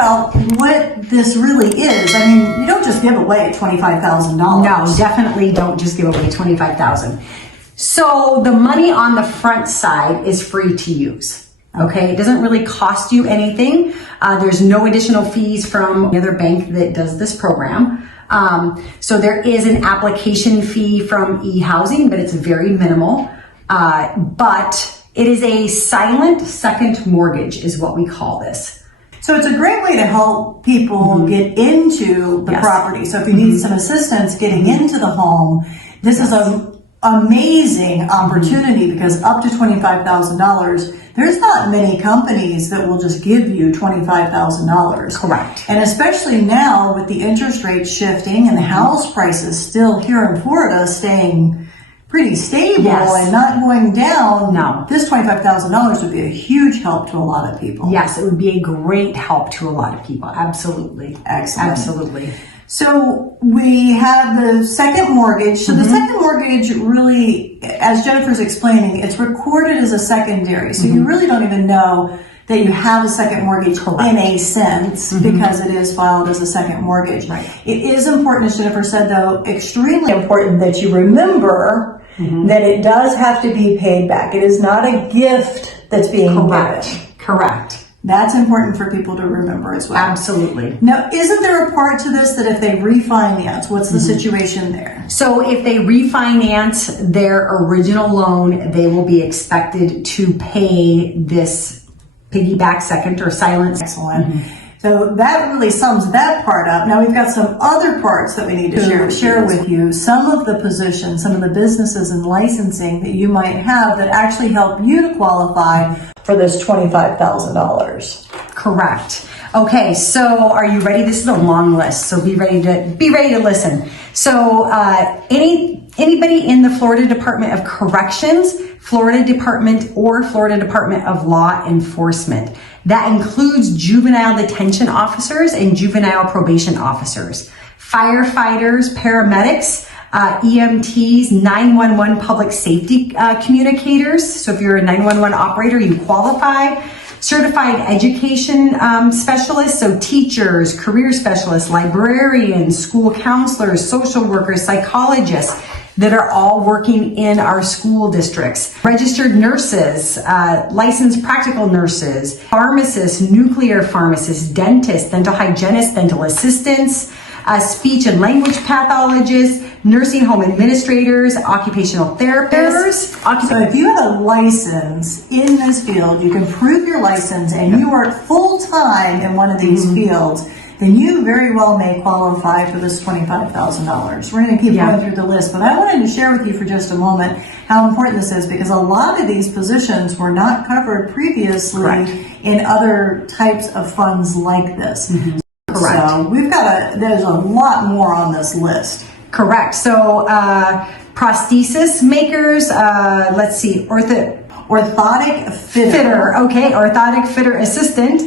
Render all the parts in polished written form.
about what this really is. I mean, you don't just give away $25,000. No, definitely don't just give away $25,000. So the money on the front side is free to use. Okay, it doesn't really cost you anything. There's no additional fees from the other bank that does this program. So there is an application fee from eHousing, but it's very minimal. But it is a silent second mortgage is what we call this. So it's a great way to help people get into the property. So if you need some assistance getting into the home, this is an amazing opportunity because up to $25,000, there's not many companies that will just give you $25,000. Correct. And especially now with the interest rates shifting and the house prices still here in Florida staying pretty stable and not going down, this $25,000 would be a huge help to a lot of people. Yes, it would be a great help to a lot of people. Absolutely. Excellent. Absolutely. So we have the second mortgage. So the second mortgage really, as Jennifer's explaining, it's recorded as a secondary. So you really don't even know that you have a second mortgage in a sense because it is filed as a second mortgage. Right. It is important, as Jennifer said, though, extremely important that you remember that it does have to be paid back. It is not a gift that's being given. Correct. That's important for people to remember as well. Absolutely. Now, isn't there a part to this that if they refinance, what's the situation there? So if they refinance their original loan, they will be expected to pay this piggyback second or silent. Excellent. So that really sums that part up. Now we've got some other parts that we need to share with you. Some of the positions, some of the businesses and licensing that you might have that actually help you to qualify for this $25,000. Correct. Okay, so are you ready? This is a long list, so be ready to listen. So anybody in the Florida Department of Corrections, Florida Department of Law Enforcement. That includes juvenile detention officers and juvenile probation officers, firefighters, paramedics, EMTs, 911 public safety communicators. So if you're a 911 operator, you qualify. Certified education specialists, so teachers, career specialists, librarians, school counselors, social workers, psychologists that are all working in our school districts. Registered nurses, licensed practical nurses, pharmacists, nuclear pharmacists, dentists, dental hygienists, dental assistants, speech and language pathologists, nursing home administrators, occupational therapists. So if you have a license in this field, you can prove your license and you are full-time in one of these fields, then you very well may qualify for this $25,000. We're going to keep going through the list, but I wanted to share with you for just a moment how important this is because a lot of these positions were not covered previously in other types of funds like this. Correct. So we've got there's a lot more on this list. Correct. So prosthesis makers, let's see, orthotic fitter. Okay, orthotic fitter assistant,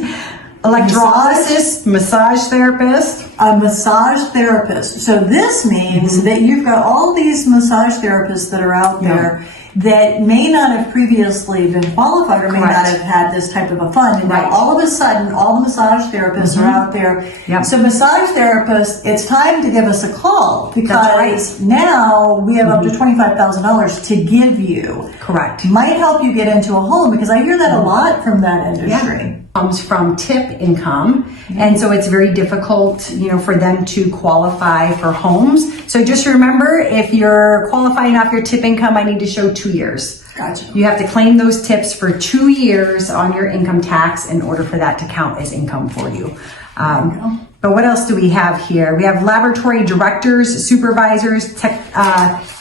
electrolysis, massage therapist. A massage therapist. So this means that you've got all these massage therapists that are out there that may not have previously been qualified or may not have had this type of a fund. And now all of a sudden, all the massage therapists are out there. So massage therapists, it's time to give us a call because now we have up to $25,000 to give you. Correct. Might help you get into a home because I hear that a lot from that industry. Comes from tip income, and so it's very difficult, for them to qualify for homes. So just remember, if you're qualifying off your tip income, I need to show 2 years. Gotcha. You have to claim those tips for 2 years on your income tax in order for that to count as income for you. But what else do we have here? We have laboratory directors, supervisors,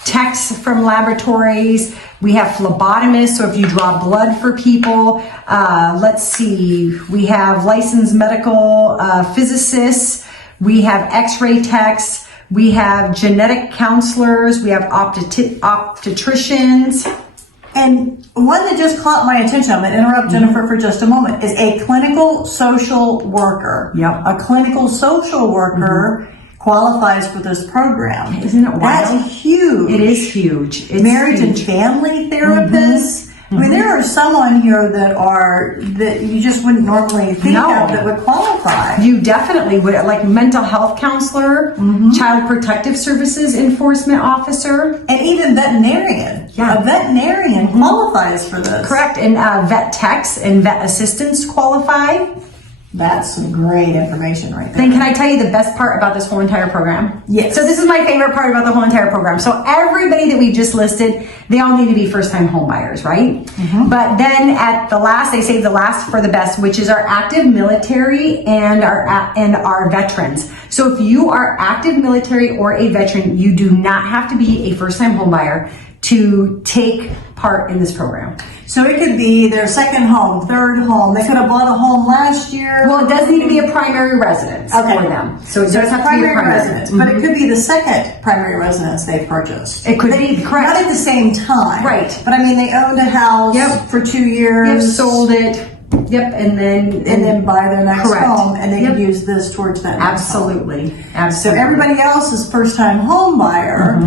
techs from laboratories. We have phlebotomists, so if you draw blood for people. Let's see, we have licensed medical physicists. We have x-ray techs. We have genetic counselors. We have obstetricians. And one that just caught my attention, I'm going to interrupt Jennifer for just a moment, is a clinical social worker. A clinical social worker qualifies for this program. Isn't it wild? That's huge. It is huge. It's marriage huge. and family therapists. I mean, there are some on here that you just wouldn't normally think No. of that would qualify. You definitely would, like mental health counselor, child protective services enforcement officer. And even veterinarian. Yeah. A veterinarian qualifies for this. Correct. And vet techs and vet assistants qualify. That's some great information right there. Then can I tell you the best part about this whole entire program? Yes. So this is my favorite part about the whole entire program. So everybody that we just listed, they all need to be first-time home buyers, right? But then at the last, they save the last for the best, which is our active military and our veterans. So if you are active military or a veteran, you do not have to be a first-time home buyer to take part in this program. So it could be their second home, third home. They could have bought a home last year. Well, it does need to be a primary residence for them. So it does it's have to be a primary residence, but it could be the second primary residence they've purchased. It could be, correct. Not at the same time. Right. But I mean, they owned a house for 2 years. Yep, sold it. Yep, and then buy their next correct. home, and they could use this towards that next home. Absolutely. So everybody else is first-time home buyer.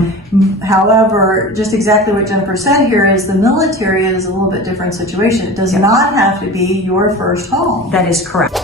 However, just exactly what Jennifer said here is the military is a little bit different situation. It does not have to be your first home. That is correct.